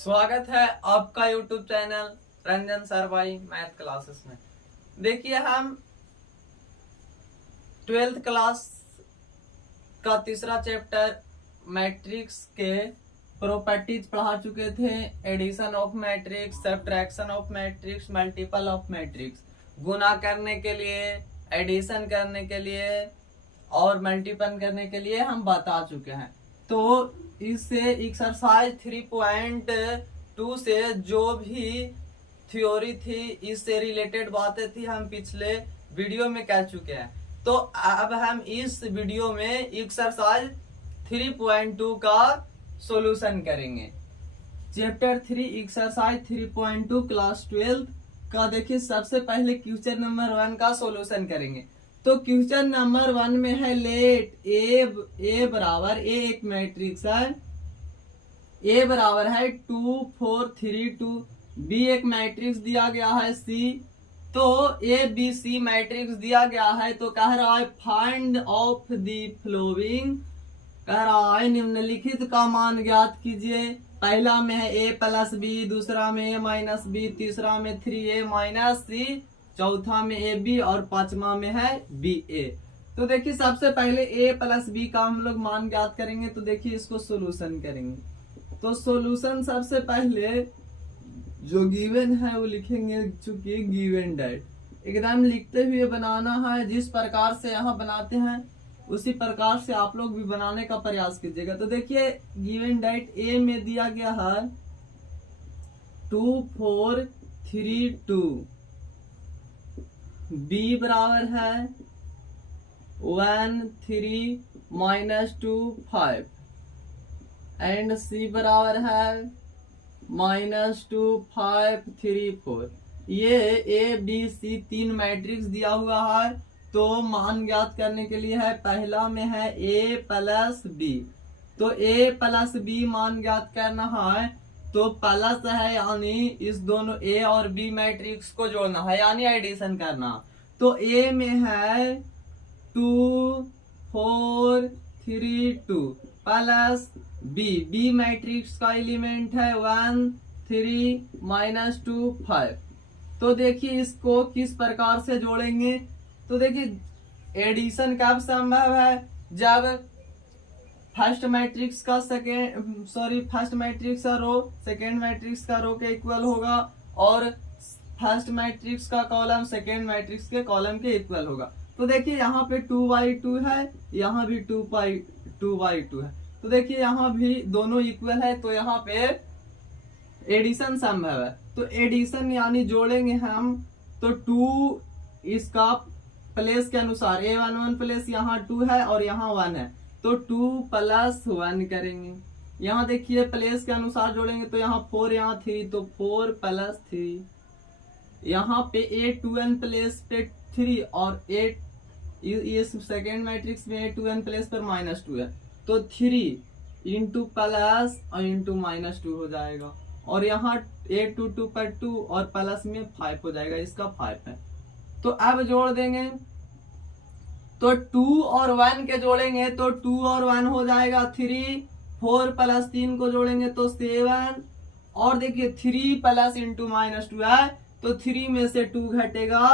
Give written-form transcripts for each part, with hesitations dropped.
स्वागत है आपका YouTube चैनल रंजन सर भाई मैथ क्लासेस में। देखिए हम 12th क्लास का तीसरा चैप्टर मैट्रिक्स के प्रॉपर्टीज पढ़ा चुके थे। Addition of matrix, subtraction of matrix, multiple of matrix, गुना करने के लिए, एडिशन करने के लिए और मल्टीपल करने के लिए हम बता चुके हैं। तो इससे एक्सरसाइज 3.2 से जो भी थ्योरी थी, इससे रिलेटेड बातें थी, हम पिछले वीडियो में कह चुके हैं। तो अब हम इस वीडियो में एक्सरसाइज 3.2 का सॉल्यूशन करेंगे। चैप्टर 3 एक्सरसाइज 3.2 क्लास 12 का देखिए सबसे पहले क्वेश्चन नंबर 1 का सॉल्यूशन करेंगे। तो क्वेश्चन नंबर 1 में है लेट ए बराबर ए एक मैट्रिक्स है, ए बराबर है 2 4 3 2, बी एक मैट्रिक्स दिया गया है सी। तो ए बी सी मैट्रिक्स दिया गया है तो कह रहा है फाइंड ऑफ दी फ्लोइंग, कह रहा है निम्नलिखित का मान ज्ञात कीजिए। पहला में है a प्लस बी, दूसरा में a माइनस बी, तीसरा में 3a माइनस सी, चौथा में ए बी और पांचवा में है बी ए। तो देखिए सबसे पहले a प्लस बी का हम लोग मान ज्ञात करेंगे। तो देखिए इसको सोल्यूशन करेंगे। तो सोल्यूशन सबसे पहले जो गिवन है वो लिखेंगे, चूंकि गिवन डेट एकदम लिखते हुए बनाना है। जिस प्रकार से यहाँ बनाते हैं उसी प्रकार से आप लोग भी बनाने का प्रयास कीजिएगा। तो देखिए गिवन डेट ए में दिया गया है 2 4 3 2, बी बराबर है 1 3 माइनस 2 5 एंड सी बराबर है माइनस 2 5 3 4। ये ए बी सी तीन मैट्रिक्स दिया हुआ है। तो मान ज्ञात करने के लिए है, पहला में है a प्लस बी। तो a प्लस बी मान ज्ञात करना है तो प्लस है यानी इस दोनों a और b मैट्रिक्स को जोड़ना है यानी एडिशन करना। तो a में है 2 4 3 2 प्लस b मैट्रिक्स का एलिमेंट है 1 3 माइनस 2 5। तो देखिए इसको किस प्रकार से जोड़ेंगे। तो देखिए एडिशन कब संभव है, जब फर्स्ट मैट्रिक्स का फर्स्ट मैट्रिक्स का रो सेकेंड मैट्रिक्स का रो के इक्वल होगा और फर्स्ट मैट्रिक्स का कॉलम सेकेंड मैट्रिक्स के कॉलम के इक्वल होगा। तो देखिए यहाँ पे 2/2 है, यहाँ भी 2/2 है। तो देखिए यहाँ भी दोनों इक्वल है तो यहाँ पे एडिशन संभव है। तो एडिशन यानी जोड़ेंगे हम तो 2 इसका प्लेस के अनुसार a11 प्लेस यहाँ 2 है और यहाँ 1 है तो 2 प्लस 1 करेंगे। यहाँ देखिए प्लेस के अनुसार जोड़ेंगे तो यहाँ 4 यहाँ 3 तो 4 प्लस 3। यहाँ पे a2n प्लेस पे 3 और ये सेकेंड मैट्रिक्स में a2n प्लेस पर -2 है तो 3 इंटू प्लस और इंटू -2 हो जाएगा। और यहाँ a22 पर 2 और प्लस में 5 हो जाएगा, इसका 5 है। तो अब जोड़ देंगे तो 2 और 1 के जोड़ेंगे तो 2 और 1 हो जाएगा 3, 4 प्लस 3 को जोड़ेंगे तो 7 और देखिए 3 प्लस इंटू -2 है तो 3 में से 2 घटेगा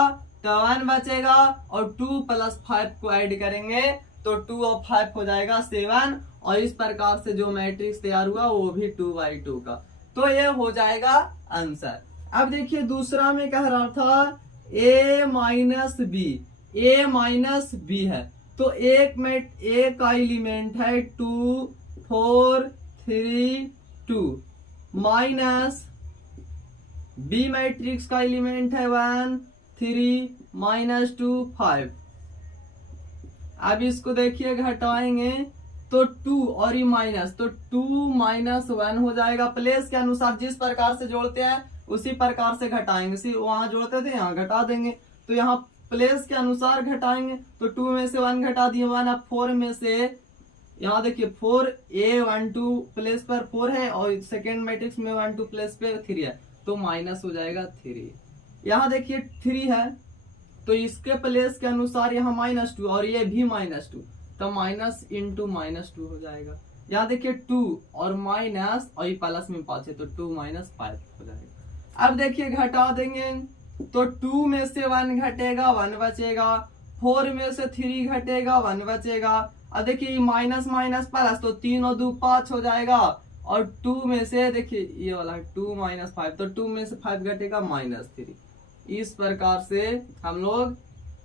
तो 1 बचेगा और 2 प्लस 5 को ऐड करेंगे तो 2 और 5 हो जाएगा 7। और इस प्रकार से जो मैट्रिक्स तैयार हुआ वो भी 2/2 का। तो ये हो जाएगा आंसर। अब देखिए दूसरा में कह रहा था a माइनस बी है तो ए का एलिमेंट है 2 4 3 2 माइनस बी मैट्रिक्स का एलिमेंट है 1 3 -2 5। अब इसको देखिए घटाएंगे तो 2 और ये माइनस तो 2 माइनस 1 हो जाएगा। प्लेस के अनुसार जिस प्रकार से जोड़ते हैं उसी प्रकार से घटाएंगे। वहां जोड़ते थे यहाँ घटा देंगे तो यहाँ प्लेस के अनुसार घटाएंगे तो 2 में से 1 घटा दिए 1। अब 4 में से यहाँ देखिए 4 a12 प्लेस पर 4 है और सेकेंड मैट्रिक्स में 1 2 प्लेस पे 3 है तो माइनस हो जाएगा 3। यहाँ देखिए 3 है तो इसके प्लेस के अनुसार यहाँ -2 और ये भी -2 तो माइनस इंटू -2 हो जाएगा। यहाँ देखिए 2 और माइनस और ये प्लस में 5 है तो 2 माइनस 5 हो जाएगा। अब देखिए घटा देंगे तो 2 में से 1 घटेगा 1 बचेगा, 4 में से 3 घटेगा 1 बचेगा। अब देखिए माइनस माइनस प्लस तो 3 और 2 5 हो जाएगा, और 2 में से देखिए ये वाला 2 माइनस 5 तो 2 में से 5 घटेगा -3। इस प्रकार से हम लोग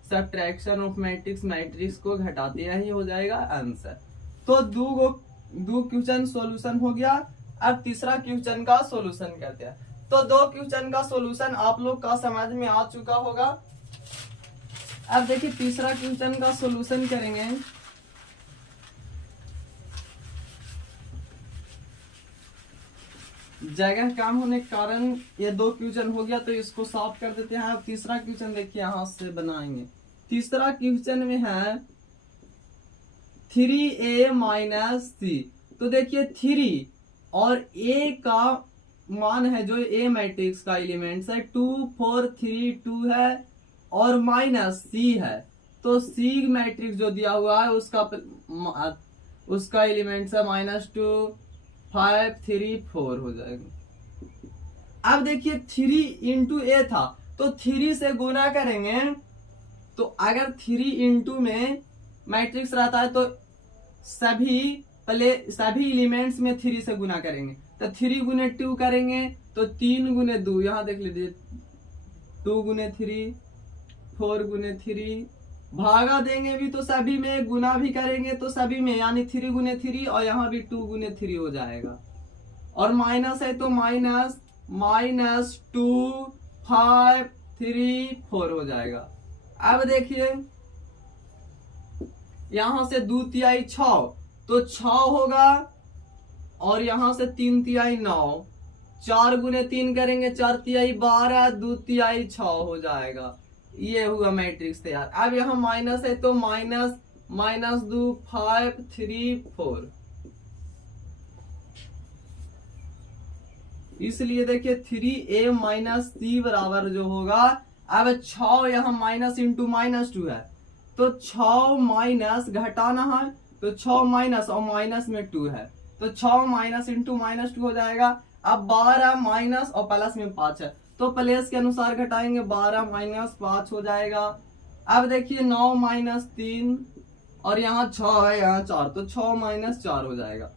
सब्ट्रैक्शन ऑफ मैट्रिक्स को घटाते हैं, ही हो जाएगा आंसर। तो दो क्वेश्चन सॉल्यूशन हो गया। अब तीसरा क्वेश्चन का सॉल्यूशन करते हैं। तो 2 क्वेश्चन का सॉल्यूशन आप लोग का समझ में आ चुका होगा। अब देखिए तीसरा क्वेश्चन का सॉल्यूशन करेंगे। जगह कम होने के कारण ये 2 क्वेश्चन हो गया तो इसको सॉल्व कर देते हैं। अब तीसरा क्वेश्चन देखिए यहां से बनाएंगे। तीसरा क्वेश्चन में है 3a माइनस c। तो देखिए 3 और a का मान है जो a मैट्रिक्स का एलिमेंट्स है 2 4 3 2 है और माइनस c है। तो c मैट्रिक्स जो दिया हुआ है उसका एलिमेंट्स है -2 5 3 4 हो जाएगा। अब देखिए 3 इंटू ए था तो 3 से गुना करेंगे। तो अगर 3 इंटू में मैट्रिक्स रहता है तो सभी एलिमेंट्स में 3 से गुना करेंगे। तो 3 गुने 2 करेंगे तो 3 गुने 2, यहां देख लीजिए 2 गुने 3 4 गुने 3, भागा देंगे भी तो सभी में, गुना भी करेंगे तो सभी में, यानी 3 गुने 3 और यहाँ भी 2 गुने 3 हो जाएगा। और माइनस है तो माइनस -2 5 3 4 हो जाएगा। अब देखिए यहां से 2 तिहाई 6 तो 6 होगा और यहां से 3 तिहाई 9, 4 गुने 3 करेंगे 4 तिहाई 12 2 तिहाई 6 हो जाएगा। ये हुआ मैट्रिक्स तैयार। अब यहाँ माइनस है तो -2 5 3 4, इसलिए देखिए 3a माइनस c बराबर जो होगा, अब 6 यहाँ माइनस इंटू -2 है तो 6 माइनस घटाना है तो 6 माइनस और माइनस में 2 है तो 6 माइनस इंटू -2 हो जाएगा। अब 12 माइनस और प्लस में 5 है तो प्लेस के अनुसार घटाएंगे 12 माइनस 5 हो जाएगा। अब देखिए 9 माइनस 3 और यहाँ 6 है यहाँ 4 तो 6 माइनस 4 हो जाएगा।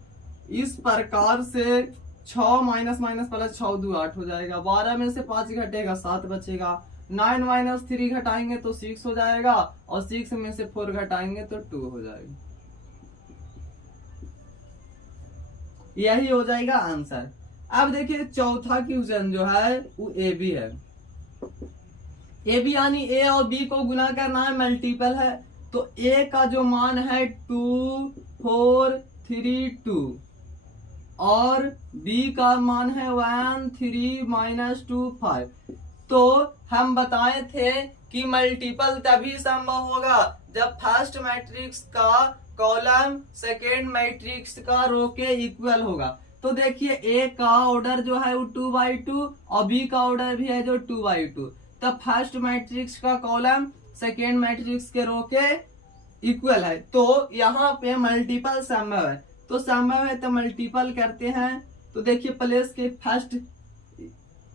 इस प्रकार से 6 माइनस माइनस प्लस 6 2 8 हो जाएगा। 12 में से 5 घटेगा 7 बचेगा। 9 माइनस 3 घटाएंगे तो 6 हो जाएगा और 6 में से 4 घटाएंगे तो 2 हो जाएगा। यही हो जाएगा आंसर। अब देखिए चौथा क्वेश्चन जो है वो ए बी है। ए बी यानी ए और बी को गुना करना है, मल्टीपल है। तो ए का जो मान है 2 4 3 2 और बी का मान है 1 3 -2 5। तो हम बताए थे कि मल्टीपल तभी संभव होगा जब फर्स्ट मैट्रिक्स का कॉलम सेकेंड मैट्रिक्स का रो के इक्वल होगा। तो देखिए ए का ऑर्डर जो है वो 2/2 और बी का ऑर्डर भी है जो 2/2। तब फर्स्ट मैट्रिक्स का कॉलम सेकेंड मैट्रिक्स के रो के इक्वल है तो यहाँ पे मल्टीपल संभव है। तो संभव है तो मल्टीपल करते हैं। तो देखिए प्लेस के फर्स्ट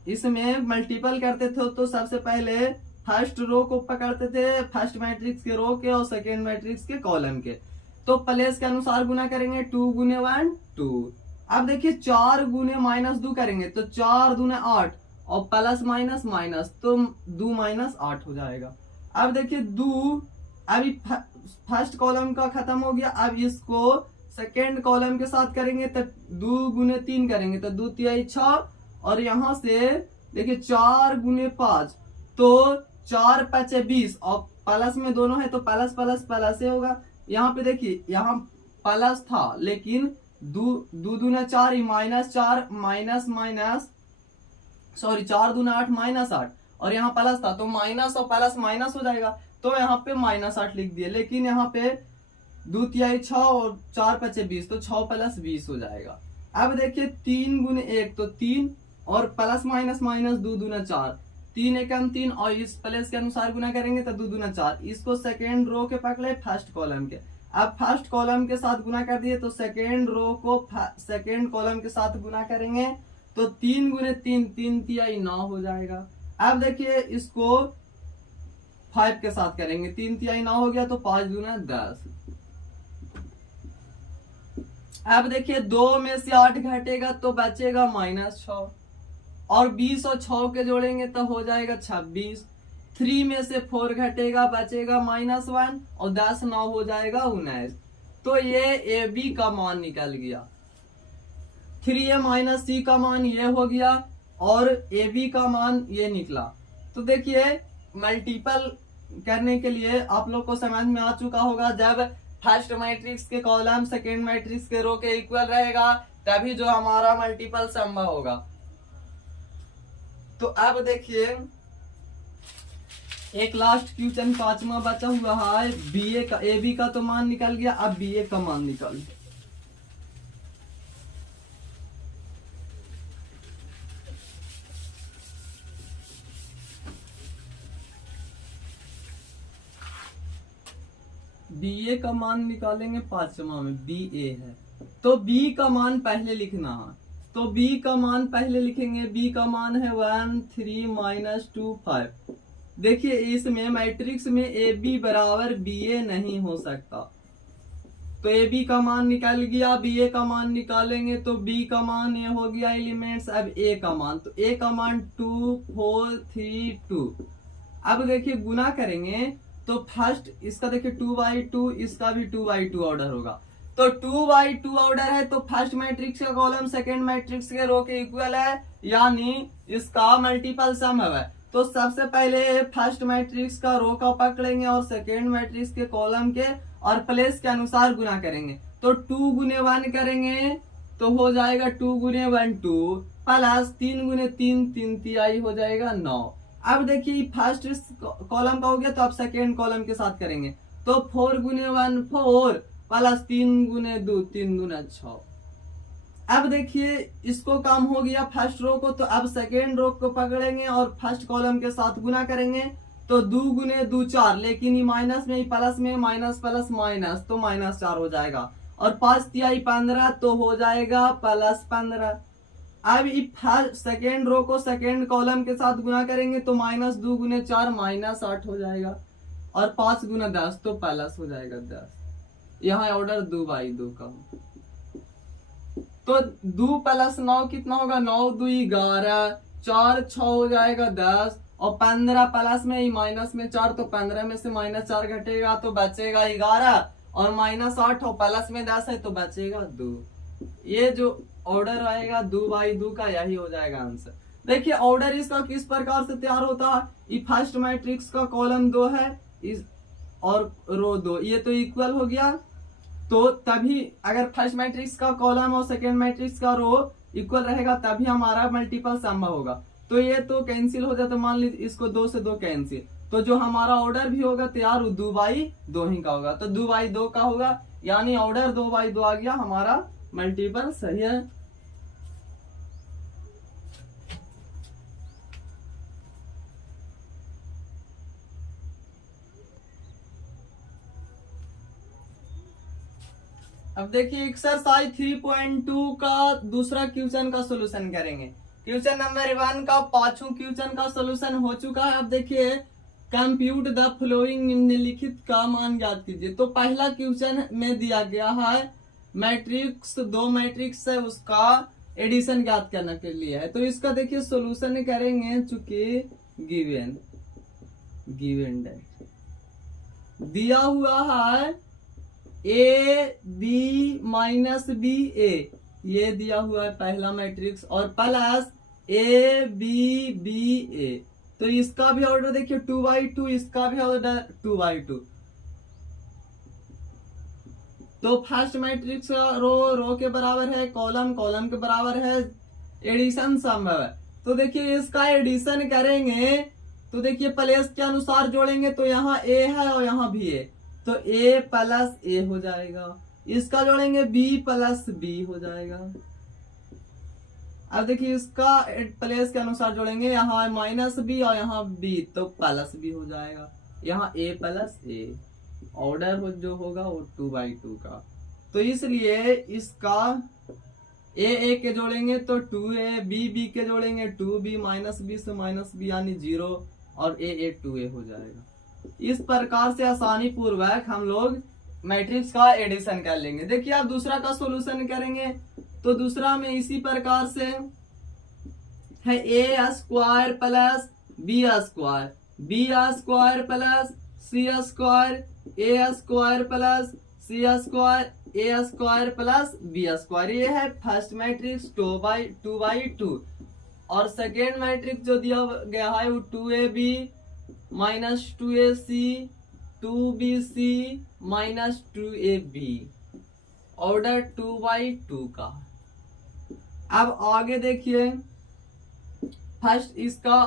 इसमें मल्टीपल करते थे तो सबसे पहले फर्स्ट रो को पकड़ते थे, फर्स्ट मैट्रिक्स के रो के और सेकेंड मैट्रिक्स के कॉलम के। तो प्लेस के अनुसार गुना करेंगे 2 गुने 1 2। अब देखिए 4 गुने -2 करेंगे तो 4 दूने 8 और प्लस माइनस माइनस तो 2 -8 हो जाएगा। अब देखिए 2 अभी फर्स्ट कॉलम का खत्म हो गया। अब इसको सेकेंड कॉलम के साथ करेंगे तो 2 गुने 3 करेंगे तो 2 तिहाई 6 और यहाँ से देखिए 4 गुने 5 तो 4 5 20 और प्लस में दोनों है तो प्लस प्लस प्लस होगा। यहाँ पे देखिए यहाँ प्लस था लेकिन 2 दूना 4 -4 माइनस सॉरी 4 दूना 8 -8 और यहाँ प्लस था तो माइनस और प्लस माइनस हो जाएगा तो यहाँ पे -8 लिख दिए। लेकिन यहाँ पे 2 तिहाई 6 और 4 5 20 तो 6 + 20 हो जाएगा। अब देखिए 3 गुने 1 तो 3 और प्लस माइनस माइनस 2 दूना 4 3 एकम 3 और इस प्लेस के अनुसार गुना करेंगे तो 2 दूना 4। इसको सेकेंड रो के पकड़े फर्स्ट कॉलम के। अब फर्स्ट कॉलम के साथ गुना कर दिए तो सेकेंड रो को सेकेंड कॉलम के साथ गुना करेंगे तो 3 गुने 3, 3 तिहाई 9 हो जाएगा। अब देखिए इसको 5 के साथ करेंगे, 3 तिहाई 9 हो गया तो 5 गुना 10। अब देखिए 2 में से 8 घटेगा तो बचेगा -6 और 20 और 6 के जोड़ेंगे तो हो जाएगा 26। 3 में से 4 घटेगा बचेगा -1 और 10 9 हो जाएगा 19। तो ये ए बी का मान निकल गया। 3a माइनस सी का मान ये हो गया और ए बी का मान ये निकला। तो देखिए मल्टीपल करने के लिए आप लोग को समझ में आ चुका होगा, जब फर्स्ट मैट्रिक्स के कॉलम सेकेंड मैट्रिक्स के रो के इक्वल रहेगा तभी जो हमारा मल्टीपल संभव होगा। तो अब देखिए एक लास्ट क्वेश्चन 5वां बचा हुआ है। बीए का ए बी का तो मान निकल गया, अब बीए का मान निकल। बीए का मान निकालेंगे 5वां में, बी ए है तो बी का मान पहले लिखना है। तो बी का मान पहले लिखेंगे, बी का मान है 1 3 -2 5। देखिए इसमें मैट्रिक्स में ए बी बराबर बी ए नहीं हो सकता, तो ए बी का मान निकल गया। बी ए का मान निकालेंगे तो बी का मान ये हो गया एलिमेंट्स। अब ए का मान, तो ए का मान 2 4 3 2। अब देखिए गुना करेंगे तो फर्स्ट इसका देखिए 2/2, इसका भी 2/2 ऑर्डर होगा। तो 2/2 ऑर्डर है तो फर्स्ट मैट्रिक्स का कॉलम सेकेंड मैट्रिक्स के रो के इक्वल है, यानी इसका मल्टीपल संभव है। तो सबसे पहले फर्स्ट मैट्रिक्स का रो का पकड़ेंगे और सेकेंड मैट्रिक्स के कॉलम के और प्लेस के अनुसार गुना करेंगे। तो 2 गुने 1 करेंगे तो हो जाएगा 2 गुने 1 2 प्लस 3 गुने 3 3 तिहाई हो जाएगा 9। अब देखिए फर्स्ट कॉलम का हो गया तो अब सेकेंड कॉलम के साथ करेंगे तो 4 गुने 1 4 प्लस 3 गुने 2 3 गुना 6। अब देखिए इसको काम हो गया फर्स्ट रो को, तो अब सेकेंड रो को पकड़ेंगे और फर्स्ट कॉलम के साथ गुना करेंगे तो 2 गुने 2 4, लेकिन ये माइनस में प्लस में माइनस प्लस माइनस तो -4 हो जाएगा और 5 तिहाई 15 तो हो जाएगा +15। अब सेकेंड रो को सेकेंड कॉलम के साथ गुना करेंगे तो -2 गुने 4 -8 हो जाएगा और 5 गुना 10 तो प्लस हो जाएगा 10। यहाँ ऑर्डर 2/2 का। तो 2 + 9 कितना होगा, 9 2 11, 4 6 हो जाएगा 10 और 15 प्लस में ही माइनस में 4 तो 15 में से -4 घटेगा तो बचेगा 11 और -8 और प्लस में 10 है तो बचेगा 2। ये जो ऑर्डर आएगा 2/2 का यही हो जाएगा आंसर। देखिए ऑर्डर इसका किस प्रकार से तैयार होता है, ये फर्स्ट मैट्रिक्स का कॉलम 2 है इस और रो 2, ये तो इक्वल हो गया। तो तभी अगर फर्स्ट मैट्रिक्स का कॉलम और सेकेंड मैट्रिक्स का रो इक्वल रहेगा तभी हमारा मल्टीपल संभव होगा। तो ये तो कैंसिल हो जाता, मान लीजिए इसको 2 से 2 कैंसिल, तो जो हमारा ऑर्डर भी होगा तैयार 2/2 ही का होगा। तो 2/2 का होगा, यानी ऑर्डर 2/2 आ गया, हमारा मल्टीपल सही है। अब देखिए एक्सरसाइज 3.2 का दूसरा क्वेश्चन का सोल्यूशन करेंगे। क्वेश्चन नंबर 1 का 5वां क्वेश्चन का सोल्यूशन हो चुका है। अब देखिए कंप्यूट द फ्लोइंग निम्नलिखित का मान ज्ञात कीजिए। तो पहला क्वेश्चन में दिया गया है मैट्रिक्स, 2 मैट्रिक्स है उसका एडिशन ज्ञात करने के लिए है। तो इसका देखिए सोल्यूशन करेंगे, चूंकि गिवन दिया हुआ है A/B-B A, ये दिया हुआ है पहला मैट्रिक्स और प्लस A/B-B-A। तो इसका भी ऑर्डर देखिए 2/2, इसका भी ऑर्डर 2/2। तो फर्स्ट मैट्रिक्स का रो के बराबर है, कॉलम के बराबर है, एडिशन संभव है। तो देखिए इसका एडिशन करेंगे तो देखिए प्लेस के अनुसार जोड़ेंगे तो यहाँ A है और यहाँ भी A, तो A + A हो जाएगा। इसका जोड़ेंगे B + B हो जाएगा। अब देखिए इसका प्लेस के अनुसार जोड़ेंगे, यहाँ -B और यहाँ B तो +B हो जाएगा, यहाँ A + A। ऑर्डर जो होगा वो 2/2 का। तो इसलिए इसका ए के जोड़ेंगे तो 2a, बी के जोड़ेंगे 2b, माइनस बी से माइनस बी यानी 0, और ए 2a हो जाएगा। इस प्रकार से आसानी पूर्वक हम लोग मैट्रिक्स का एडिशन कर लेंगे। देखिए आप दूसरा का सॉल्यूशन करेंगे तो दूसरा में इसी प्रकार से है a square plus B square, B square plus C square, A square plus C square, A square plus B square. ये है फर्स्ट मैट्रिक्स 2/2। और सेकेंड मैट्रिक्स जो दिया गया है वो 2ab minus 2ac, 2bc minus 2ab, order 2/2 का। अब आगे देखिए, फर्स्ट इसका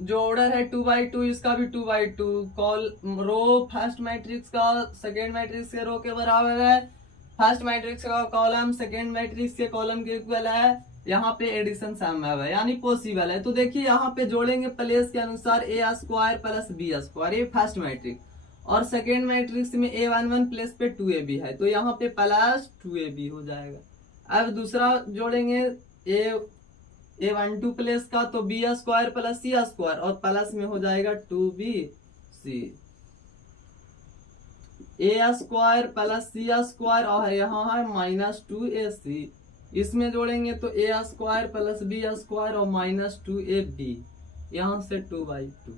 जो ऑर्डर है 2/2, इसका भी 2/2। कॉल रो फर्स्ट मैट्रिक्स का सेकेंड मैट्रिक्स के रो के बराबर है, फर्स्ट मैट्रिक्स का कॉलम सेकेंड मैट्रिक्स के कॉलम के इक्वल है। यहाँ पे एडिशन संभव है यानी पॉसिबल है। तो देखिए यहाँ पे जोड़ेंगे प्लेस के अनुसार ए स्क्वायर प्लस बी स्क्वायर, ये फर्स्ट मैट्रिक्स, और सेकेंड मैट्रिक्स में a11 प्लेस पे 2ab है तो यहाँ पे प्लस 2ab हो जाएगा। अब दूसरा जोड़ेंगे a12 प्लेस का तो बी स्क्वायर प्लस सी स्क्वायर, और प्लस में हो जाएगा 2bc, A square plus C square, और यहाँ है माइनस 2ac। इसमें जोड़ेंगे तो A square plus B square और माइनस 2ab, यहाँ से 2/2।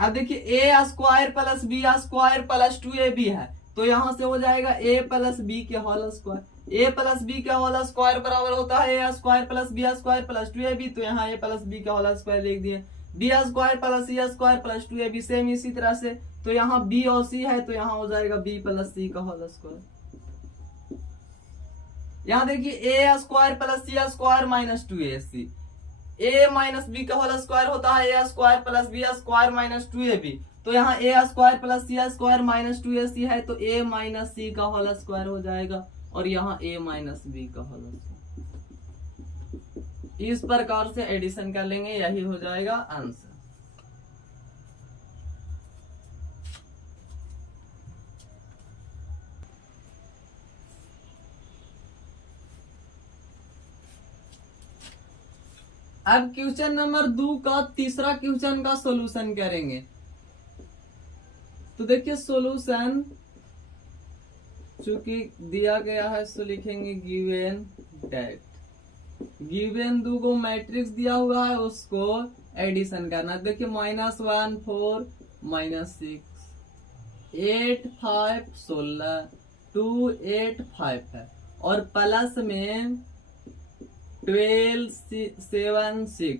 अब देखिए A square plus B square plus 2ab है तो यहाँ से हो जाएगा a प्लस बी के whole square, a plus B का होल स्क्वायर बराबर होता है a square plus B square plus 2ab, तो यहाँ a प्लस बी का होल स्क्वायर लिख दिए। बी स्क्वायर प्लस सी स्क्वायर प्लस 2ab, सेम इसी तरह से, तो यहाँ b और c है तो यहाँ हो जाएगा b प्लस सी का होल स्क्वायर। यहाँ देखिए a square plus C square minus 2ac, a minus b का होल स्क्वायर होता है a square plus B square minus 2ab, तो यहाँ a square plus C square minus 2ac है तो a माइनस सी का होल स्क्वायर हो जाएगा, और यहाँ a माइनस बी का होल स्क्वायर। इस प्रकार से एडिशन कर लेंगे, यही हो जाएगा आंसर। अब क्वेश्चन नंबर 2 का तीसरा क्वेश्चन का सॉल्यूशन करेंगे। तो देखिए सॉल्यूशन चूंकि दिया गया है सो लिखेंगे गिवन डेट, गिवन दो मैट्रिक्स दिया हुआ है उसको एडिशन करना। देखिए -1 4 -6 8 5 16 2 8 5 है, और प्लस में 12 7 6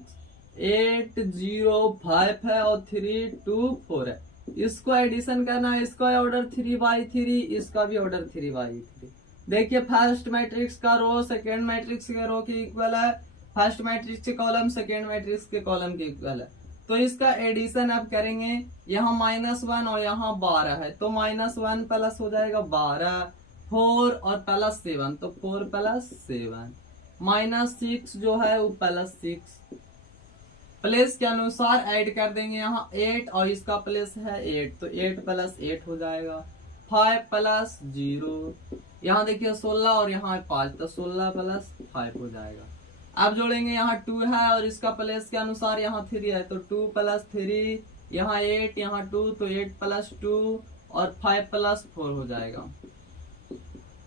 8 0 5 है और 3 2 4 है। इसको एडिशन करना है, इसका ऑर्डर 3/3, इसका भी ऑर्डर 3/3। देखिए फर्स्ट मैट्रिक्स का रो सेकेंड मैट्रिक्स के रो के इक्वल है, फर्स्ट मैट्रिक्स के कॉलम सेकेंड मैट्रिक्स के कॉलम के इक्वल है। तो इसका एडिशन अब करेंगे, यहाँ -1 और यहाँ 12 है तो -1 प्लस हो जाएगा 12, 4 और प्लस 7 तो 4 प्लस 7, -6 जो है वो +6, प्लेस के अनुसार ऐड कर देंगे। यहाँ 8 और इसका प्लेस है 8 तो 8 + 8 हो जाएगा, 5 + 0, यहाँ देखिए 16 और यहाँ 5 तो 16 + 5 हो जाएगा। अब जोड़ेंगे, यहाँ 2 है और इसका प्लेस के अनुसार यहाँ 3 है तो 2 + 3, यहाँ 8 यहाँ 2 तो 8 + 2 और 5 + 4 हो जाएगा।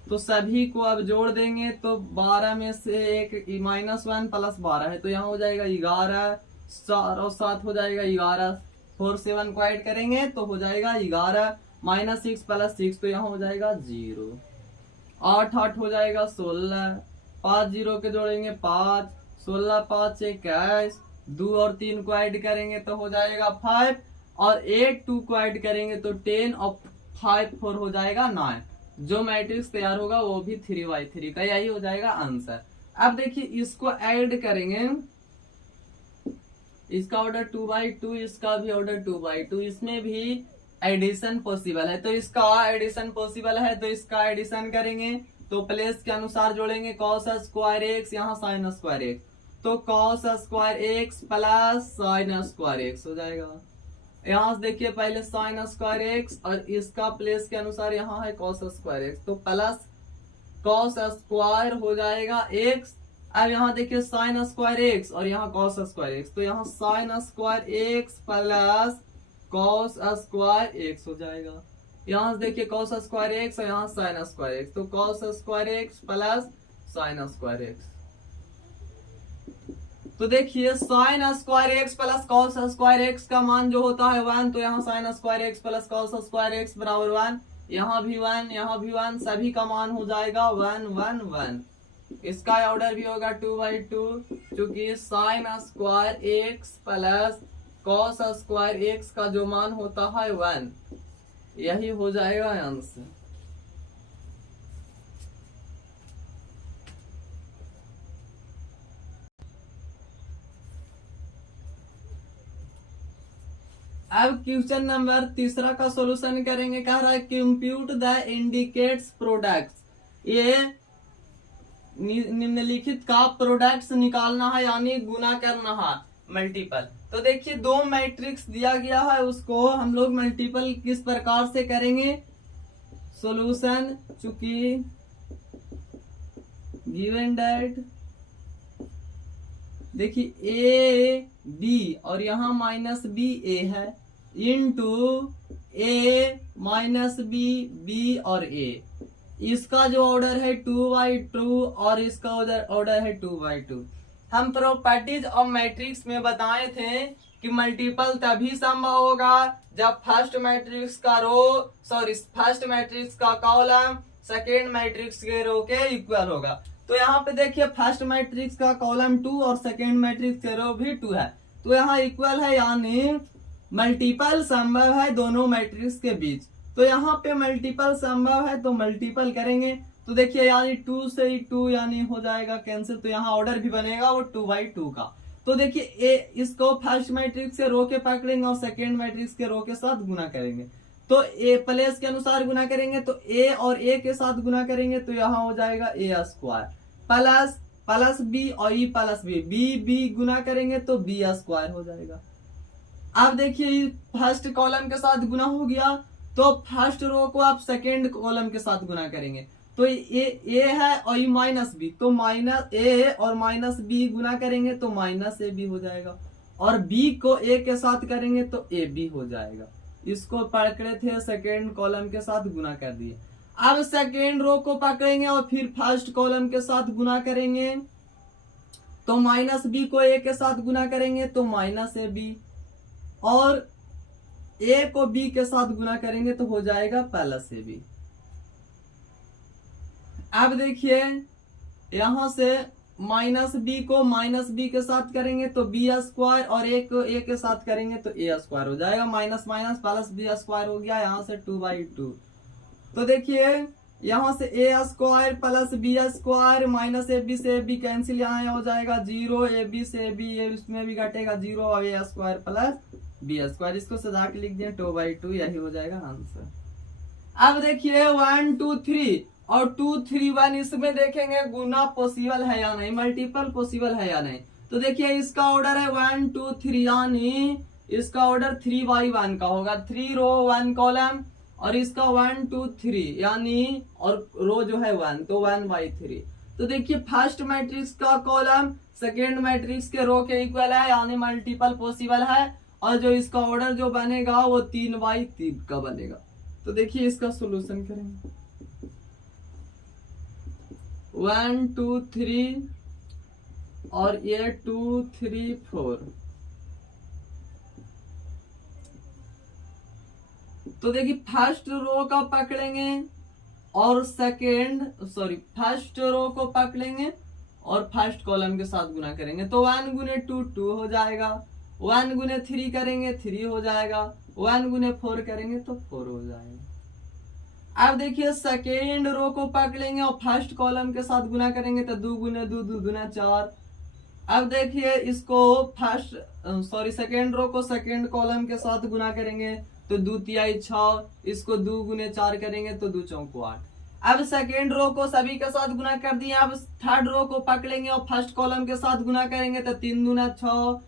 तो सभी को अब जोड़ देंगे तो 12 में से एक -1 + 12 है तो यहाँ हो जाएगा 11, 4 और 7 हो जाएगा 11, 4 7 को ऐड करेंगे तो हो जाएगा 11, -6 + 6 तो यहाँ हो जाएगा 0, 8 8 हो जाएगा 16, 5 0 के जोड़ेंगे 5, 16 5 21, 2 और 3 को ऐड करेंगे तो हो जाएगा 5, और 8 2 को ऐड करेंगे तो 10 और 5 4 हो जाएगा 9। जो मैट्रिक्स तैयार होगा वो भी 3/3 का, यही हो जाएगा आंसर। अब देखिए इसको ऐड करेंगे, इसका ऑर्डर 2/2, इसका भी ऑर्डर 2/2, इसमें भी एडिशन पॉसिबल है तो इसका एडिशन पॉसिबल है तो इसका एडिशन करेंगे तो प्लेस के अनुसार जोड़ेंगे cos स्क्वायर x, यहाँ sin स्क्वायर x तो cos square x + sin square x हो जाएगा। यहाँ से देखिए पहले साइन स्क्वायर एक्स और इसका प्लेस के अनुसार यहाँ है कॉस स्क्वायर एक्स, तो प्लस कॉस स्क्वायर हो जाएगा एक्स। अब यहाँ देखिए साइन स्क्वायर एक्स और यहाँ कॉस स्क्वायर एक्स, तो यहाँ sine square x plus cos square x हो जाएगा। यहाँ से देखिए कॉस स्क्वायर एक्स और यहाँ साइन स्क्वायर एक्स, तो cos square x plus sine square x. तो देखिए sine square x plus cos square x का मान जो होता है 1, तो यहाँ sine square x plus cos square x बराबर 1, यहाँ भी 1, यहाँ भी 1, सभी का मान हो जाएगा 1 1 1। इसका ऑर्डर भी होगा 2/2, क्योंकि sine square x plus cos square x का जो मान होता है 1, यही हो जाएगा आंसर। अब क्वेश्चन नंबर 3 का सॉल्यूशन करेंगे। कह रहा है कंप्यूट द इंडिकेट्स प्रोडक्ट्स, ये निम्नलिखित का प्रोडक्ट्स निकालना है यानी गुना करना है मल्टीपल। तो देखिए दो मैट्रिक्स दिया गया है, उसको हम लोग मल्टीपल किस प्रकार से करेंगे। सॉल्यूशन चूंकि गिवन दैट देखिए ए बी और यहाँ माइनस बी ए है इंटू ए माइनस बी बी और ए, इसका जो ऑर्डर है 2/2 और इसका ऑर्डर है 2/2। हम प्रॉपर्टीज ऑफ मैट्रिक्स में बताए थे कि मल्टीपल तभी संभव होगा जब फर्स्ट मैट्रिक्स का कॉलम सेकेंड मैट्रिक्स के रो के इक्वल होगा। तो यहाँ पे देखिए फर्स्ट मैट्रिक्स का कॉलम 2 और सेकेंड मैट्रिक्स के रो भी 2 है, तो यहाँ इक्वल है यानी मल्टीपल संभव है दोनों मैट्रिक्स के बीच। तो यहाँ पे मल्टीपल संभव है तो मल्टीपल करेंगे, तो देखिए यानी 2 से 2 यानी हो जाएगा कैंसिल, तो यहाँ ऑर्डर भी बनेगा वो 2/2 का। तो देखिए ए इसको फर्स्ट मैट्रिक्स के रो के पकड़ेंगे और सेकेंड मैट्रिक्स के रो के साथ गुना करेंगे, तो ए प्लेस के अनुसार गुना करेंगे, तो ए और ए के साथ गुना करेंगे तो यहाँ हो जाएगा ए स्क्वायर प्लस बी और ई प्लस बी गुना करेंगे तो बी स्क्वायर हो जाएगा। अब देखिए फर्स्ट कॉलम के साथ गुना हो गया, तो फर्स्ट रो को आप सेकेंड कॉलम के साथ गुना करेंगे, तो ए है और ई माइनस बी, तो माइनस ए और माइनस बी गुना करेंगे तो माइनस ए बी हो जाएगा, और बी को ए के साथ करेंगे तो ए बी हो जाएगा। इसको पकड़े थे सेकेंड कॉलम के साथ गुना कर दिए। अब सेकेंड रो को पकड़ेंगे और फिर फर्स्ट कॉलम के साथ गुना करेंगे, तो माइनस बी को ए के साथ गुना करेंगे तो माइनस ए बी, और ए को बी के साथ गुना करेंगे तो हो जाएगा प्लस ए बी। अब देखिए यहां से माइनस बी को माइनस बी के साथ करेंगे तो बी स्क्वायर, और ए को ए के साथ करेंगे तो ए स्क्वायर हो जाएगा, minus minus plus B square हो गया, यहाँ से 2/2। तो देखिए यहाँ से A square plus B square minus A B से ए बी कैंसिल, यहाँ हो जाएगा 0, ए बी से ए बी इसमें भी घटेगा 0 और ए स्क्वायर प्लस बी स्क्वायर, इसको सजा के लिख दिया 2/2, यही हो जाएगा आंसर। अब देखिए 1 2 3 और 2 3 1, इसमें देखेंगे गुना पॉसिबल है या नहीं, मल्टीपल पॉसिबल है या नहीं। तो देखिए इसका ऑर्डर है 1 2 3 यानी इसका ऑर्डर 3/1 का होगा, 3 रो 1 कॉलम, और इसका 1 2 3 यानी और रो जो है 1 तो 1/3। तो देखिए फर्स्ट मैट्रिक्स का कॉलम सेकेंड मैट्रिक्स के रो के इक्वल है यानी मल्टीपल पॉसिबल है, और जो इसका ऑर्डर जो बनेगा वो 3/3 का बनेगा। तो देखिए इसका सॉल्यूशन करेंगे 1 2 3 और ये 2 3 4। तो देखिए फर्स्ट रो का पकड़ेंगे और फर्स्ट रो को पकड़ेंगे और फर्स्ट कॉलम के साथ गुना करेंगे, तो 1 गुने 2 2 हो जाएगा, 1 गुने 3 करेंगे 3 हो जाएगा, 1 गुने 4 करेंगे तो 4 हो जाएगा। अब देखिए सेकेंड रो को पकड़ेंगे और फर्स्ट कॉलम के साथ गुना करेंगे तो 2 गुने 2 2 गुना 4। अब देखिए इसको सेकेंड रो को सेकेंड कॉलम के साथ गुना करेंगे तो 2 तिहाई 6, इसको 2 गुने 4 करेंगे तो 2 चौको 8। अब सेकेंड रो को सभी के साथ गुना कर दिया, अब थर्ड रो को पकड़ेंगे और फर्स्ट कॉलम के साथ गुना करेंगे तो 3 दूना 6,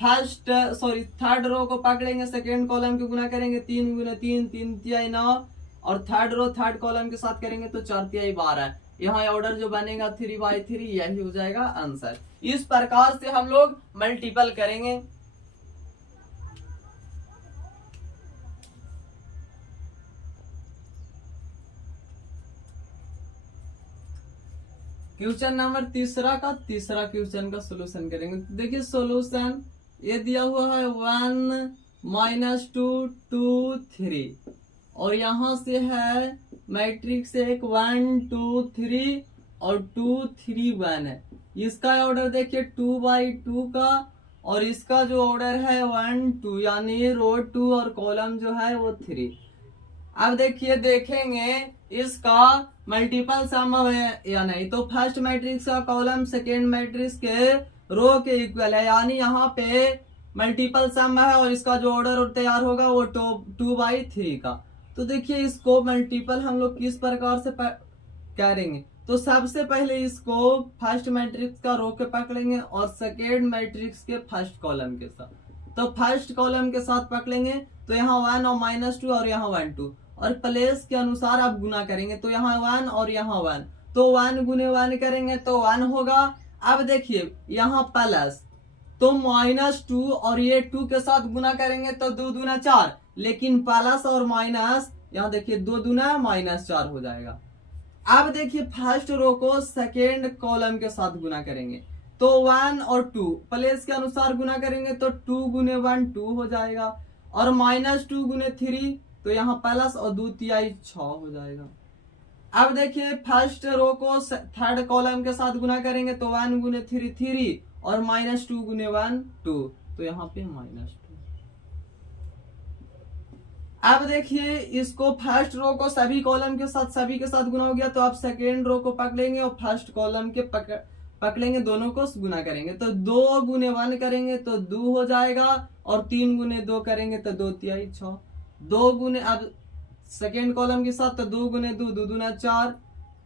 थर्ड रो को पकड़ेंगे, सेकेंड कॉलम के गुना करेंगे, 3 गुने 3, 3 तिहाई 9, और थर्ड कॉलम के साथ करेंगे तो 4 तिहाई 12। यहाँ ऑर्डर जो बनेगा 3/3, यही हो जाएगा आंसर। इस प्रकार से हम लोग मल्टीपल करेंगे। क्वेश्चन नंबर तीसरा क्वेश्चन का सोल्यूशन करेंगे। देखिए सोल्यूशन ये दिया हुआ है 1 -2 2 3, और यहां से है मैट्रिक्स एक 1 2 3 और 2 3 1 है। इसका ऑर्डर देखिए 2/2 का, और इसका जो ऑर्डर है 1 2, यानी रो 2 और कॉलम जो है वो 3। अब देखिए देखेंगे इसका मल्टीपल सम है या नहीं। तो फर्स्ट मैट्रिक्स का कॉलम सेकेंड मैट्रिक्स के रो के इक्वल है, यानी यहाँ पे मल्टीपल सम है, और इसका जो ऑर्डर तैयार होगा वो 2/3 का। तो देखिए इसको मल्टीपल हम लोग किस प्रकार से करेंगे। तो सबसे पहले इसको फर्स्ट मैट्रिक्स का रो के पकड़ेंगे और सेकेंड मैट्रिक्स के फर्स्ट कॉलम के साथ। तो फर्स्ट कॉलम के साथ पकड़ेंगे तो यहाँ 1 और -2 और यहाँ 1 2, और प्लेस के अनुसार आप गुना करेंगे। तो यहाँ 1 और यहाँ 1, तो 1 गुने 1 करेंगे तो 1 होगा। अब देखिए यहाँ प्लस, तो -2 और ये 2 के साथ गुना करेंगे तो 2 दूना 4, लेकिन प्लस और माइनस यहाँ देखिए 2 दूना -4 हो जाएगा। अब देखिए फर्स्ट रो को सेकेंड कॉलम के साथ गुना करेंगे, तो 1 और 2 प्लेस के अनुसार गुना करेंगे तो 2 गुने 1 2 हो जाएगा, और -2 गुने 3, तो यहाँ प्लस और 2 तिहाई 6 हो जाएगा। अब देखिए फर्स्ट रो को थर्ड कॉलम के साथ गुना करेंगे तो 1 गुने 3 3, और -2 गुने 1 2, तो यहाँ पे -2। अब देखिए इसको फर्स्ट रो को सभी कॉलम के साथ गुना हो गया, तो आप सेकेंड रो को पकड़ेंगे और फर्स्ट कॉलम के पकड़ेंगे, दोनों को गुना करेंगे। तो 2 गुने 1 करेंगे तो 2 हो जाएगा, और 3 गुने 2 करेंगे तो 2 तिहाई 6। 2 गुने अब सेकेंड कॉलम के साथ तो 2 गुने 2 2 दूना 4,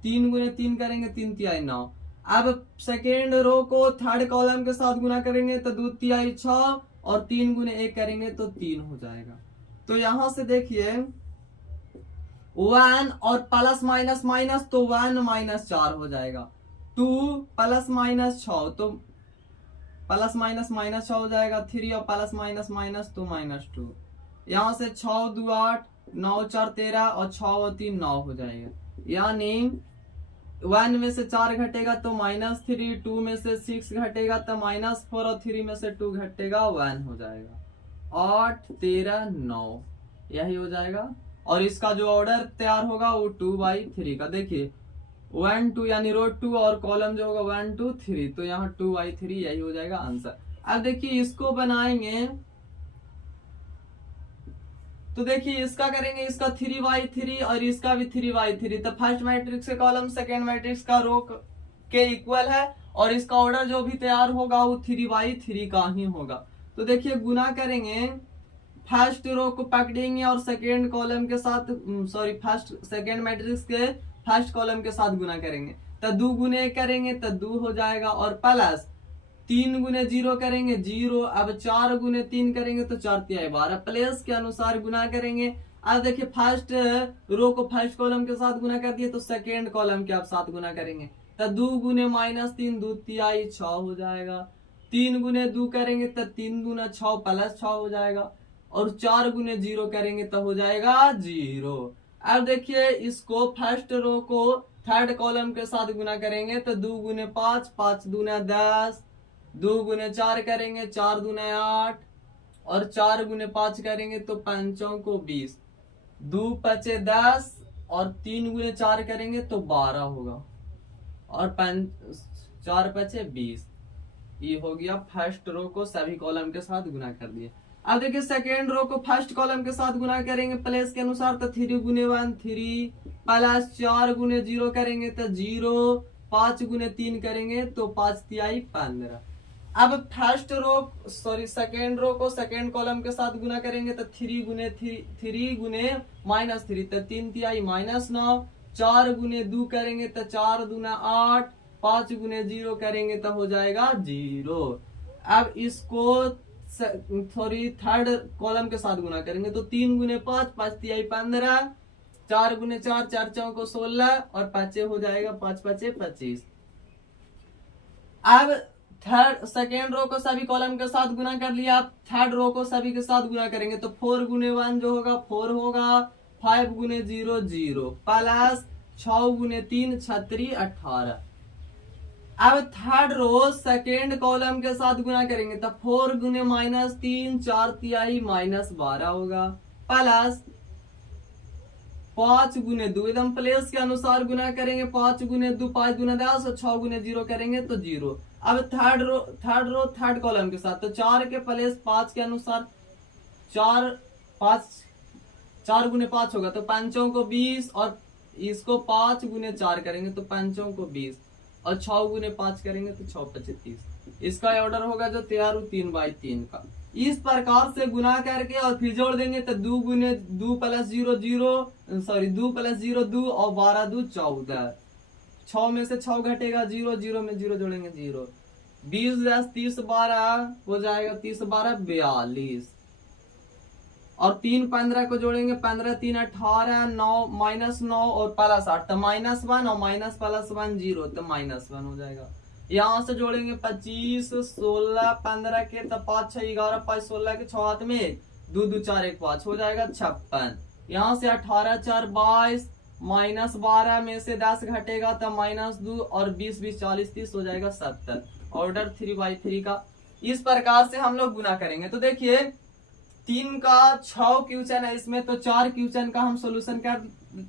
3 गुने 3 करेंगे 3 तिहाई 9। अब सेकेंड रो को थर्ड कॉलम के साथ गुना करेंगे तो 2 तिहाई 6, और 3 गुने 1 करेंगे तो 3 हो जाएगा। तो यहां से देखिए 1 और प्लस माइनस माइनस, तो 1 -4 हो जाएगा। 2 प्लस माइनस 6, तो प्लस माइनस -6 हो जाएगा। 3 और प्लस माइनस माइनस तो -2। यहां से 6 2 8, 9 4 13, और 6 और 3 9 हो जाएगा। यानी 1 में से 4 घटेगा तो -3, 2 में से 6 घटेगा तो -4, और 3 में से 2 घटेगा 1 हो जाएगा। 8 13 9, यही हो जाएगा। और इसका जो ऑर्डर तैयार होगा वो 2/3 का। देखिए 1 2 यानी रो 2 और कॉलम जो होगा 1 2 3, तो यहाँ 2/3 यही हो जाएगा आंसर। अब देखिए इसको बनाएंगे तो देखिए इसका करेंगे, इसका 3/3 और इसका भी 3/3। तो फर्स्ट मैट्रिक्स के कॉलम सेकेंड मैट्रिक्स का रो के इक्वल है, और इसका ऑर्डर जो भी तैयार होगा वो 3/3 का ही होगा। तो देखिए गुना करेंगे, फर्स्ट रो को पकड़ेंगे और सेकेंड कॉलम के साथ सेकेंड मैट्रिक्स के फर्स्ट कॉलम के साथ गुना करेंगे, तो 2 गुने करेंगे तो 2 हो जाएगा, और प्लस 3 गुने 0 करेंगे 0। अब 4 गुने 3 करेंगे तो 4 तिहाई 12, प्लेस के अनुसार गुना करेंगे। अब देखिए फर्स्ट रो को फर्स्ट कॉलम के साथ गुना कर दिए, तो सेकेंड कॉलम के आप साथ गुना करेंगे, तो 2 गुने -3 2 तिहाई 6 हो जाएगा। 3 गुने 2 करेंगे तो 3 गुना 6 प्लस 6 हो जाएगा, और 4 गुने 0 करेंगे तो हो जाएगा 0। अब देखिए इसको फर्स्ट रो को थर्ड कॉलम के साथ गुना करेंगे तो 2 गुने 5 5 दूना 10, 2 गुने 4 करेंगे 4 दूना 8, और 4 गुने 5 करेंगे तो 5 को 20, 2 पचे 10, और 3 गुने 4 करेंगे तो 12 होगा, और 4 पचे 20। ये हो गया फर्स्ट रो को सभी कॉलम के साथ गुना कर दिए। अब देखिए सेकेंड रो को फर्स्ट कॉलम के साथ गुना करेंगे प्लेस के अनुसार, तो 3 गुने 1 3, प्लस 4 गुने 0 करेंगे तो 0, 5 गुने 3 करेंगे तो 5 तिहाई 15। अब सेकेंड रो को सेकेंड कॉलम के साथ गुना करेंगे तो 3 गुने -3, तो 3 तिहाई -9, 4 गुने 2 करेंगे तो 4 दूना 8, 5 गुने 0 करेंगे तो हो जाएगा 0। अब इसको सॉरी थर्ड कॉलम के साथ गुना करेंगे तो 3 गुने 5, 5 तिहाई 15, 4 गुने 4, 4 चौको 16 और 5 हो जाएगा 5 5 25। अब थर्ड सेकेंड रो को सभी कॉलम के साथ गुना कर लिया, आप थर्ड रो को सभी के साथ गुना करेंगे तो 4 गुने 1 जो होगा 4 होगा, 5 गुने 0 0 प्लस 6 गुने 3 36 18। अब थर्ड रो सेकेंड कॉलम के साथ गुना करेंगे तो 4 गुने -3 4 तिहाई -12 होगा, प्लस 5 गुने 2 एकदम प्लेस के अनुसार गुना करेंगे, 5 गुने 2 5 गुने 10 और 6 गुने 0 करेंगे तो 0। अब थर्ड रो थर्ड कॉलम के साथ तो 4 के प्लेस 5 के अनुसार 4 गुने 5 होगा तो 5 को 20 और इसको 5 गुने 4 करेंगे तो 5 को 20 और 6 गुने 5 करेंगे तो 6 5 30। इसका ऑर्डर होगा जो 3/3 का। इस प्रकार से गुना करके और फिर जोड़ देंगे तो 2 गुने 2 प्लस 0 0 सॉरी 2 प्लस 0 2 और 12 2 14। 6 में से 6 घटेगा 0 0 में 0 जोड़ेंगे 0। 20 10 30 12 हो जाएगा 30 12 42 और 3 15 को जोड़ेंगे 15 3 18 9 -9 और प्लस 8 तो -1 और माइनस प्लस 1 0 तो -1 हो जाएगा। यहाँ से जोड़ेंगे 25 16 15 के तो 5 6 11 5 16 के 6 हाथ में 2 2 4 1 5 हो जाएगा 56। यहाँ से 18 4 22 -12 में से 10 घटेगा तो -2 और 20 20 40 30 हो जाएगा 70। ऑर्डर 3/3 का। इस प्रकार से हम लोग गुना करेंगे तो देखिए 3 का 6 क्वेश्चन है इसमें तो 4 क्वेश्चन का हम सोल्यूशन कर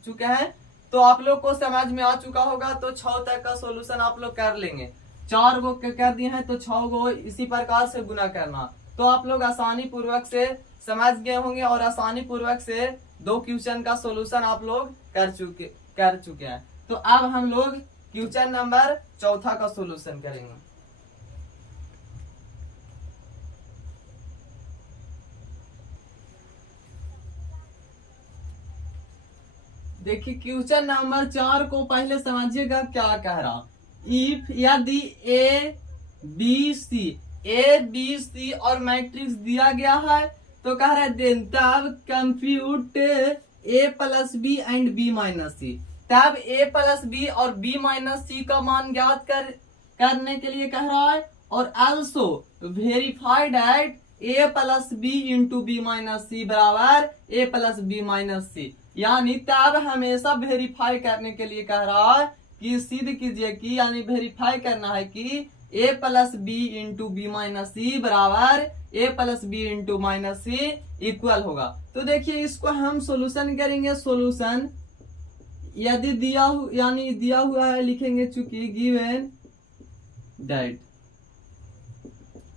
चुके हैं तो आप लोग को समझ में आ चुका होगा तो 6 तक का सोल्यूशन आप लोग कर लेंगे। 4 को कर दिए हैं तो 6 को इसी प्रकार से गुना करना तो आप लोग आसानी पूर्वक से समझ गए होंगे और आसानी पूर्वक से 2 क्वेश्चन का सोल्यूशन आप लोग कर चुके हैं। तो अब हम लोग क्वेश्चन नंबर 4 का सोल्यूशन करेंगे। देखिए क्वेश्चन नंबर 4 को पहले समझिएगा क्या कह रहा। इफ यदि ए बी सी और मैट्रिक्स दिया गया है तो कह रहा है देन तब compute A plus B and B minus C. तब ए प्लस बी और बी माइनस सी का मान ज्ञात करने के लिए कह रहा है और also verify that A plus B into B minus C बराबर A plus B minus C. यानी तब हमेशा वेरीफाई करने के लिए कह रहा है कि सिद्ध कीजिए कि यानी वेरीफाई करना है कि A plus B into B minus C बराबर A plus B into minus C equal होगा। तो देखिए इसको हम सोल्यूशन करेंगे। सोल्यूशन यदि दिया हुआ है लिखेंगे चूंकि given that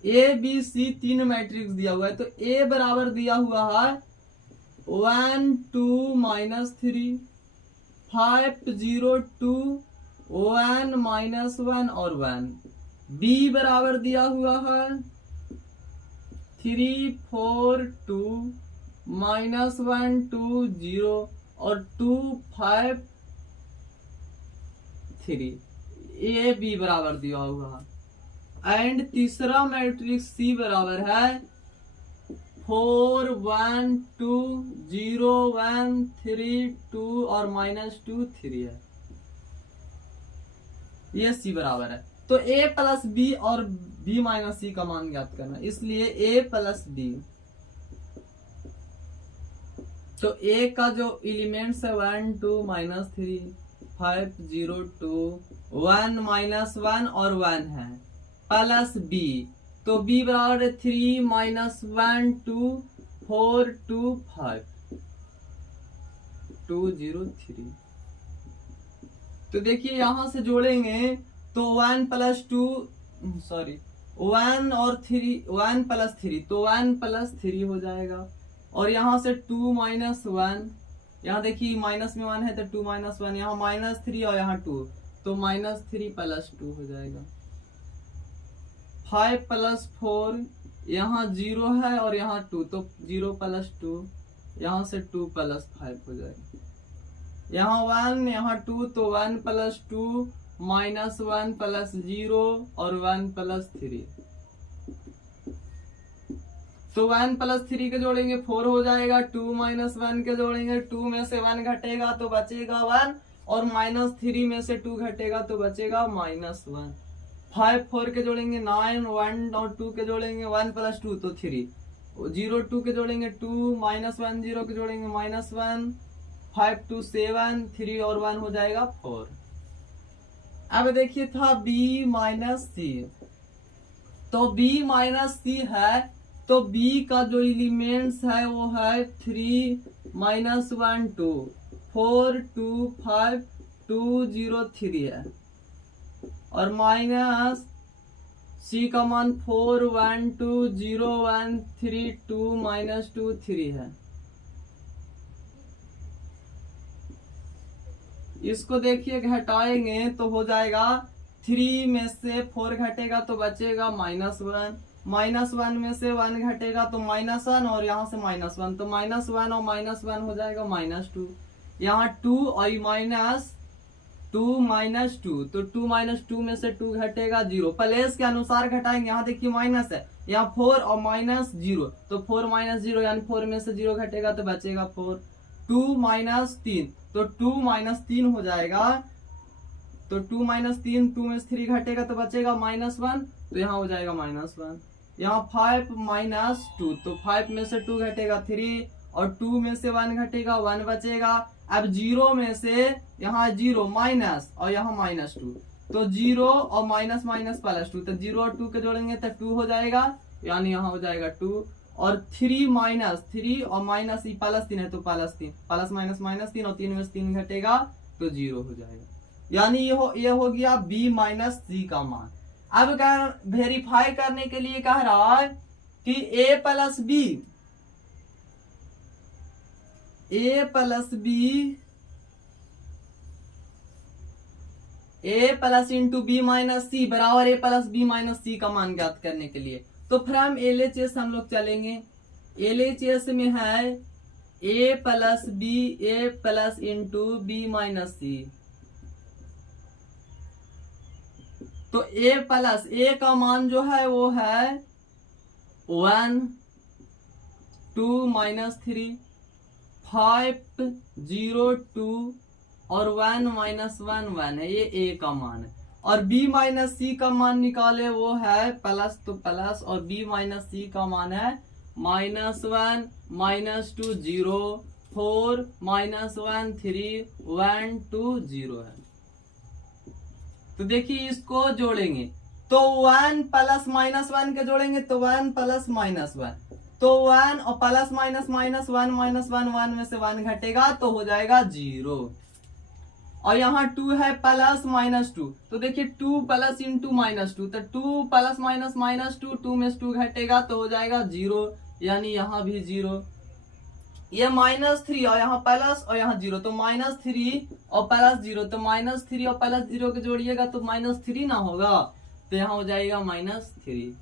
A B C 3 matrix दिया हुआ है तो ए बराबर दिया हुआ है 1 2 -3 5 0 2 1 -1 और 1। बी बराबर दिया हुआ है 3 4 2 -1 2 0 और 2 5 3। ए बी बराबर दिया हुआ है एंड तीसरा मैट्रिक्स सी बराबर है 4 1 2 0 1 3 2 और -2 3 है। ये सी बराबर है तो a प्लस बी और b माइनस सी का मान ज्ञात करना इसलिए a प्लस बी। तो a का जो एलिमेंट्स है 1 2 -3 5 0 2 1 -1 और 1 है प्लस b तो b बराबर 3 -1 2 4 2 5 2 0 3। तो देखिए यहां से जोड़ेंगे तो 1 + 2 सॉरी 1 और 3 1 + 3 तो 1 + 3 हो जाएगा और यहां से 2 -1 यहाँ देखिए माइनस में 1 है तो 2 -1 यहाँ -3 और यहाँ 2 तो -3 + 2 हो जाएगा। 5 + 4 यहाँ 0 है और यहाँ 2 तो 0 + 2 यहाँ से 2 + 5 हो जाएगा। यहाँ 1 यहाँ 2 तो 1 + 2 -1 + 0 और 1 + 3 तो 1 + 3 के जोड़ेंगे 4 हो जाएगा, 2 - 1 के जोड़ेंगे 2 में से 1 घटेगा तो बचेगा 1, और -3 में से 2 घटेगा तो बचेगा -1। 5 4 के जोड़ेंगे 9, 1 और 2 के जोड़ेंगे 1 + 2 तो 3, 0 2 के जोड़ेंगे 2, -1 0 के जोड़ेंगे -1, 5 2 7, 3 और 1 हो जाएगा 4। अब देखिए था b - c, तो b - c है, तो b का जो एलिमेंट्स है वो है 3 - 1 2, 4 2 5 2 0 3 है, और माइनस c का मान 4 1 2 0 1 3 2 -2 3 है। इसको देखिए घटाएंगे तो हो जाएगा 3 में से 4 घटेगा तो बचेगा -1, -1 में से 1 घटेगा तो -1, और यहाँ से -1 तो -1 और -1 हो जाएगा -2, यहाँ 2 और -2 -2 तो 2 - 2 में से 2 घटेगा 0, प्लेस के अनुसार घटाएंगे। यहाँ देखिए माइनस है, यहाँ 4 और -0 तो 4 - 0 यानी 4 में से 0 घटेगा तो बचेगा 4, 2 - 3 तो 2 - 3 हो जाएगा, तो 2 - 3 2 में से 3 घटेगा तो बचेगा -1, तो यहाँ हो जाएगा -1। यहाँ 5 - 2 तो 5 में से 2 घटेगा 3, और 2 में से 1 घटेगा 1 बचेगा। अब 0 में से यहाँ 0 माइनस और यहाँ -2 तो 0 और माइनस +2 तो 0 और 2 के जोड़ेंगे तो 2 हो जाएगा, यानी यहाँ हो जाएगा 2, और 3 -3 और माइनस +3 है तो +3, +- और 3 में से 3 घटेगा तो 0 हो जाएगा, यानी ये हो गया b - c का मान। अब क्या वेरीफाई करने के लिए कह रहा है कि a + b into b - c बराबर a + b - c का मान ज्ञात करने के लिए, तो फिर हम LHS हम लोग चलेंगे। LHS में है a + b into b - c, तो a का मान जो है वो है 1 2 -3 5 0 2 और 1 - 1 1 है, ये a का मान है। और b - c का मान निकाले वो है प्लस, तो प्लस, और b - c का मान है -1 -2 0 4 -1 3 1 2 0 है। तो देखिए इसको जोड़ेंगे तो 1 + -1 के जोड़ेंगे तो 1 + -1 तो 1 और प्लस माइनस माइनस 1 -1 1 में से 1 घटेगा तो हो जाएगा 0, और यहाँ 2 है +-2 तो देखिए 2 प्लस इंटू -2 तो 2 + -2 2 में से 2 घटेगा तो हो जाएगा 0, यानी यहाँ भी 0। ये -3 और यहाँ प्लस और यहाँ 0 तो -3 और +0 तो -3 और +0 के जोड़िएगा तो -3 ना होगा, तो यहाँ हो जाएगा -3।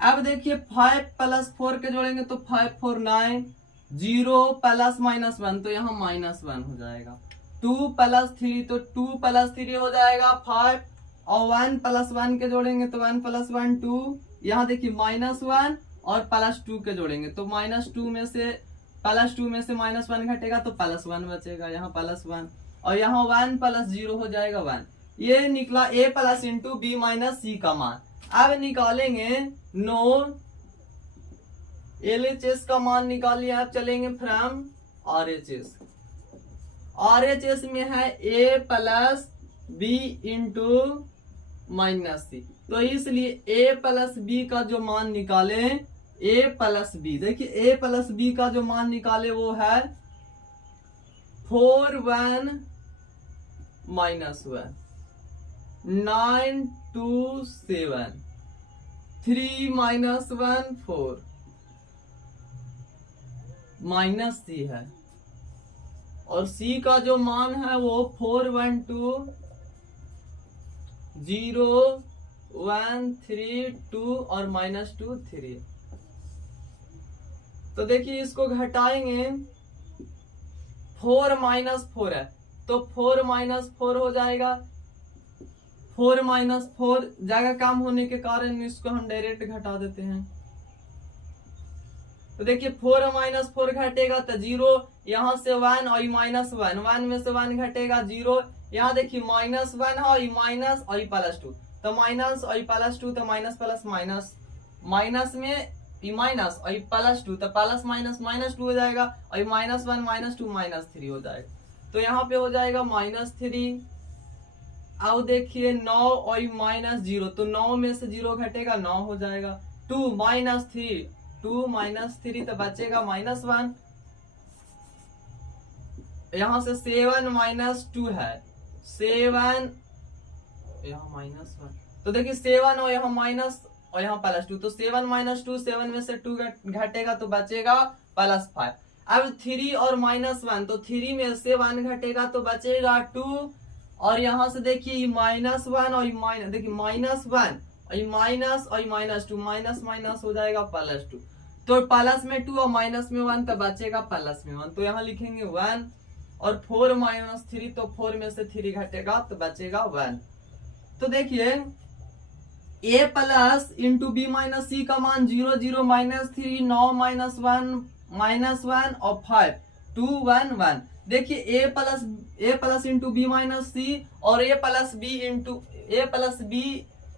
अब देखिए 5 + 4 के जोड़ेंगे तो 5 4 9 0 + -1 तो यहाँ -1 हो जाएगा। 2 + 3 तो 2 + 3 हो जाएगा 5, और 1 + 1 के जोड़ेंगे तो 1 + 1 2, यहाँ देखिए -1 और +2 के जोड़ेंगे तो -2 में से -1 घटेगा तो +1 बचेगा, यहाँ +1, और यहाँ 1 + 0 हो जाएगा 1। ये निकला a + इंटू b - c का मान। अब निकालेंगे LHS का मान निकालिए। आप चलेंगे फ्रॉम RHS। RHS में है a + b इंटू -c, तो इसलिए a + b का जो मान निकाले a + b, देखिए a + b का जो मान निकाले वो है 4 1 -1 9 2 7 3 - 1 4 -c है, और c का जो मान है वो 4 1 2 0 1 3 2 और -2 3। तो देखिए इसको घटाएंगे 4 - 4 है तो 4 - 4 हो जाएगा, 4 - 4 जगह कम होने के कारण इसको हम डायरेक्ट घटा देते हैं, तो देखिए 4 माइनस 4 घटेगा तो 0, यहाँ से 1 और माइनस 1, 1 में से 1 घटेगा 0, यहाँ देखिए माइनस 1 है और माइनस और प्लस 2, तो माइनस और प्लस 2, तो माइनस प्लस माइनस, माइनस में माइनस और प्लस 2, तो प्लस माइनस माइनस 2 हो जाएगा और माइनस 1 माइनस 2 माइनस 3 हो जाएगा, तो यहाँ पे हो जाएगा -3। अब देखिए 9 और माइनस 0, तो 9 में से 0 घटेगा 9 हो जाएगा। 2 माइनस 3, 2 माइनस 3 तो बचेगा -1। यहाँ से 7 माइनस 2 है, 7 यहाँ -1, तो देखिए 7 और यहाँ माइनस और यहाँ +2, तो 7 माइनस 2, 7 में से 2 घटेगा तो बचेगा +5। अब 3 और -1, तो 3 में से 1 घटेगा तो बचेगा 2, और यहाँ से देखिए -1 और माइनस, देखिए -1 और माइनस और -2, माइनस माइनस हो जाएगा +2, तो प्लस में 2 और माइनस में 1 तो बचेगा प्लस में 1, तो यहाँ लिखेंगे 1, और 4 माइनस 3, तो 4 में से 3 घटेगा तो बचेगा 1। तो देखिए a plus into B minus C का मान 0 0 -3 9 -1 और 5 2 1 1। देखिए a plus into B minus C और a plus B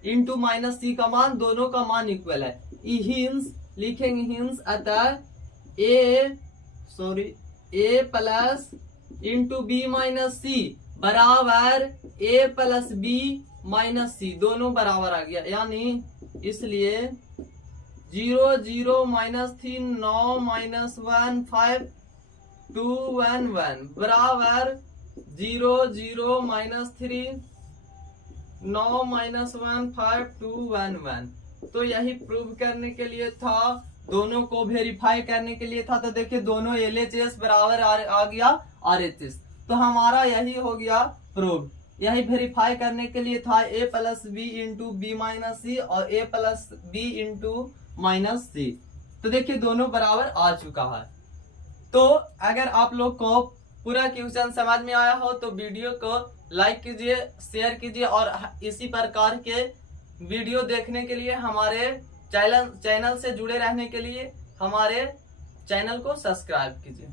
into minus C का मान, दोनों का मान इक्वल है। हिंस लिखेंगे, हिंस अतः a plus into B minus C बराबर a plus B minus C, दोनों बराबर आ गया, यानी इसलिए 0 0 -3 9 -1 5 2 1 1 बराबर 0 0 -3 9 -1 5 2 1 1। तो यही प्रूव करने के लिए था, दोनों को वेरीफाई करने के लिए था। तो देखिए दोनों LHS बराबर आ गया RHS, तो हमारा यही हो गया प्रूव। यही वेरीफाई करने के लिए था a plus B into B minus C और a plus B into minus C. तो देखिए दोनों बराबर आ चुका है। तो अगर आप लोग को पूरा क्वेश्चन समझ में आया हो तो वीडियो को लाइक कीजिए, शेयर कीजिए, और इसी प्रकार के वीडियो देखने के लिए हमारे चैनल से जुड़े रहने के लिए हमारे चैनल को सब्सक्राइब कीजिए।